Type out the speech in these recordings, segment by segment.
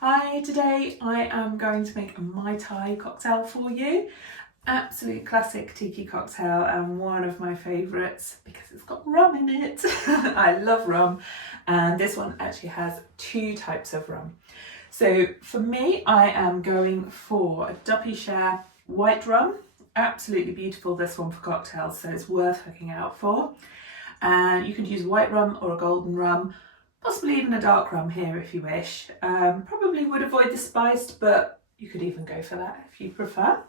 Hi, today I am going to make a Mai Tai cocktail for you. Absolute classic Tiki cocktail and one of my favourites because it's got rum in it. I love rum, and this one actually has two types of rum. So for me, I am going for a Duppy white rum. Absolutely beautiful, this one for cocktails, so it's worth hooking out for. And you can use white rum or a golden rum, possibly even a dark rum here if you wish. Probably would avoid the spiced, but you could even go for that if you prefer.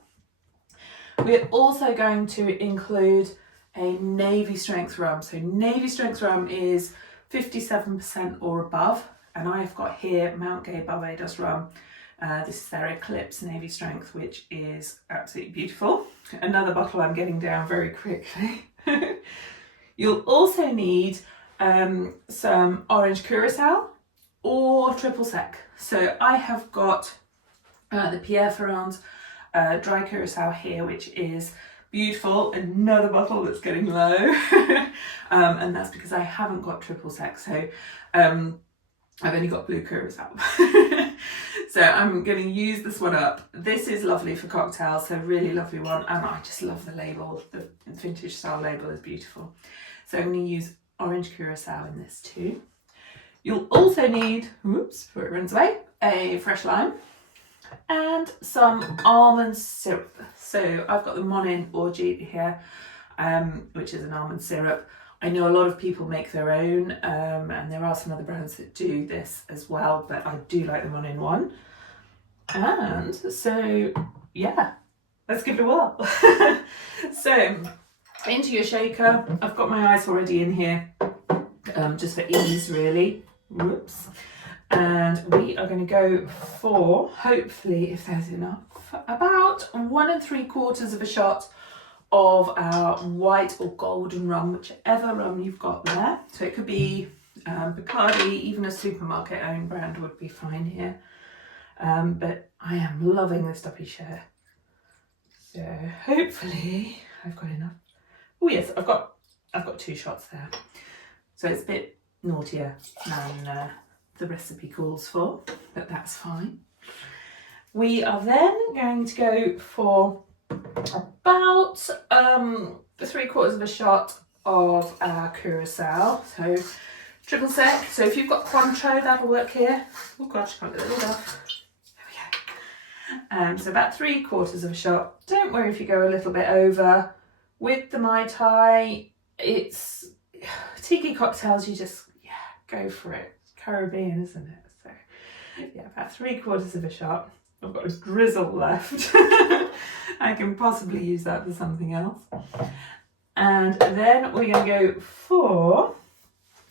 We're also going to include a navy strength rum. So navy strength rum is 57% or above, and I've got here Mount Gay Barbados rum. This is their Eclipse navy strength, which is absolutely beautiful. Another bottle I'm getting down very quickly. You'll also need some orange curacao or triple sec. So I have got the Pierre Ferand dry curacao here, which is beautiful. Another bottle that's getting low, and that's because I haven't got triple sec. So I've only got blue curacao. So I'm going to use this one up. This is lovely for cocktails, so really lovely one, and I just love the label. The vintage style label is beautiful. So I'm going to use orange curacao in this too. You'll also need, before it runs away, a fresh lime and some almond syrup. So I've got the Monin orgeat here, which is an almond syrup. I know a lot of people make their own, and there are some other brands that do this as well, but I do like the Monin one. And so, yeah, let's give it a whirl. So, into your shaker. I've got my ice already in here, just for ease really. Whoops. And we are going to go for, hopefully if there's enough, about 1 3/4 of a shot of our white or golden rum, whichever rum you've got there. So it could be Bacardi, even a supermarket owned brand would be fine here. But I am loving this Duppy share. So hopefully I've got enough. Oh yes, I've got 2 shots there. So it's a bit naughtier than the recipe calls for, but that's fine. We are then going to go for about 3/4 of a shot of our curacao. So triple sec. So if you've got Cointreau, that'll work here. Oh gosh, can't get the lid off. There we go. So about 3/4 of a shot. Don't worry if you go a little bit over. With the Mai Tai, it's Tiki cocktails, you just, go for it. It's Caribbean, isn't it? So, yeah, about 3/4 of a shot. I've got a drizzle left. I can possibly use that for something else. And then we're going to go for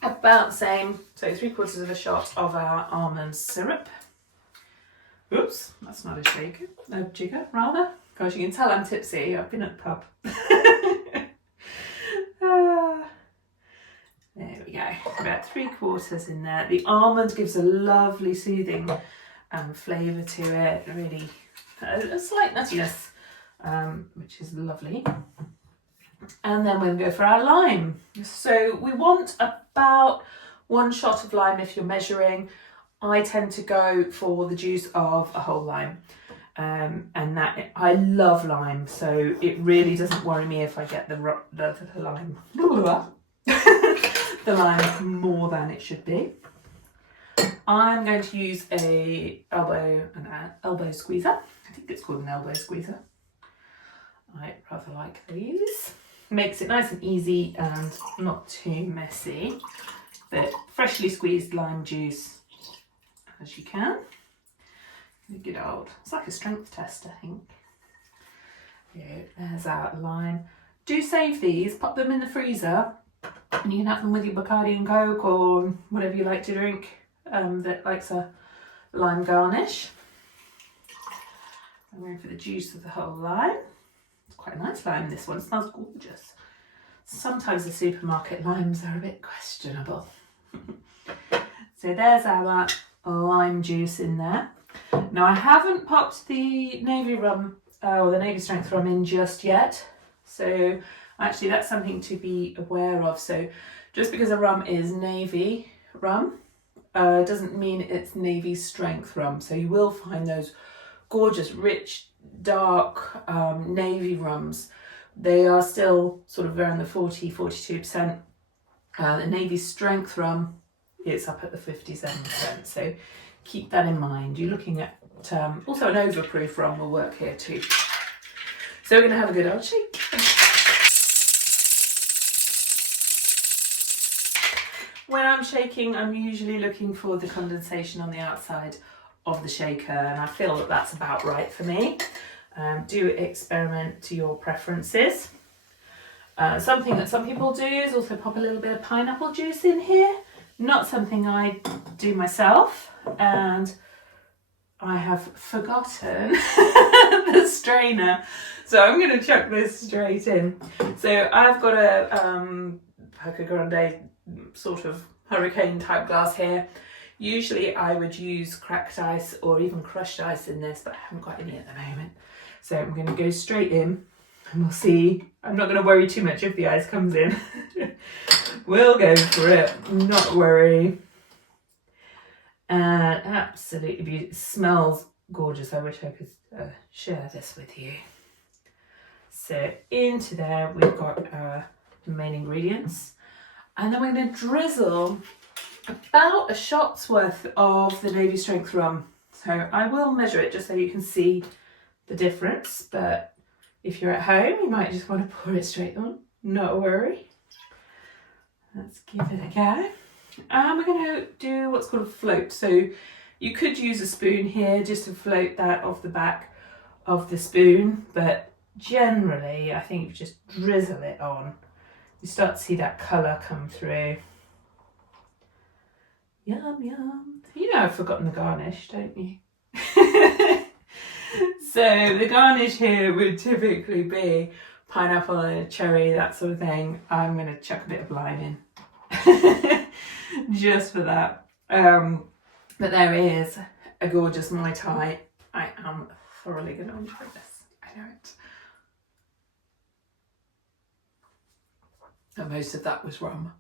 about the same, so 3/4 of a shot of our almond syrup. Oops, that's not a shaker, a jigger rather. Gosh, you can tell I'm tipsy. I've been at the pub. There we go. About 3/4 in there. The almond gives a lovely soothing flavour to it. Really, a slight nuttiness, which is lovely. And then we'll go for our lime. So we want about 1 shot of lime if you're measuring. I tend to go for the juice of a whole lime. And that I love lime, so it really doesn't worry me if I get the lime the lime more than it should be. I'm going to use an elbow squeezer. I think it's called an elbow squeezer. I rather like these. Makes it nice and easy and not too messy. But freshly squeezed lime juice as you can. Good old, it's like a strength test, I think. Yeah, there's our lime. Do save these, pop them in the freezer, and you can have them with your Bacardi and Coke or whatever you like to drink that likes a lime garnish. I'm going for the juice of the whole lime. It's quite a nice lime, this one. It smells gorgeous. Sometimes the supermarket limes are a bit questionable. So there's our lime juice in there. Now I haven't popped the navy rum or the navy strength rum in just yet, so actually that's something to be aware of. So just because a rum is navy rum doesn't mean it's navy strength rum. So you will find those gorgeous, rich, dark navy rums. They are still sort of around the 42%. The navy strength rum, it's up at the 57%. So keep that in mind. You're looking at also an overproof rum will work here too. So we're going to have a good old shake. When I'm shaking, I'm usually looking for the condensation on the outside of the shaker, and I feel that that's about right for me. Do experiment to your preferences. Something that some people do is also pop a little bit of pineapple juice in here. Not something I do myself, and I have forgotten the strainer. So I'm going to chuck this straight in. So I've got a Poca Grande sort of hurricane type glass here. Usually I would use cracked ice or even crushed ice in this, but I haven't got any at the moment. So I'm going to go straight in and we'll see. I'm not going to worry too much if the ice comes in. We'll go for it, not worry. And absolutely beautiful. It smells gorgeous. I wish I could share this with you. So into there we've got our main ingredients, and then we're going to drizzle about a shot's worth of the navy strength rum. So I will measure it just so you can see the difference, but if you're at home you might just want to pour it straight on, not a worry. Let's give it a go. And we're going to do what's called a float. So you could use a spoon here just to float that off the back of the spoon, but generally I think you just drizzle it on. You start to see that colour come through. Yum, yum. You know I've forgotten the garnish, don't you? So the garnish here would typically be pineapple and a cherry, that sort of thing. I'm going to chuck a bit of lime in. Just for that. But there is a gorgeous Mai Tai. I am thoroughly going to enjoy this. I know it. And most of that was rum.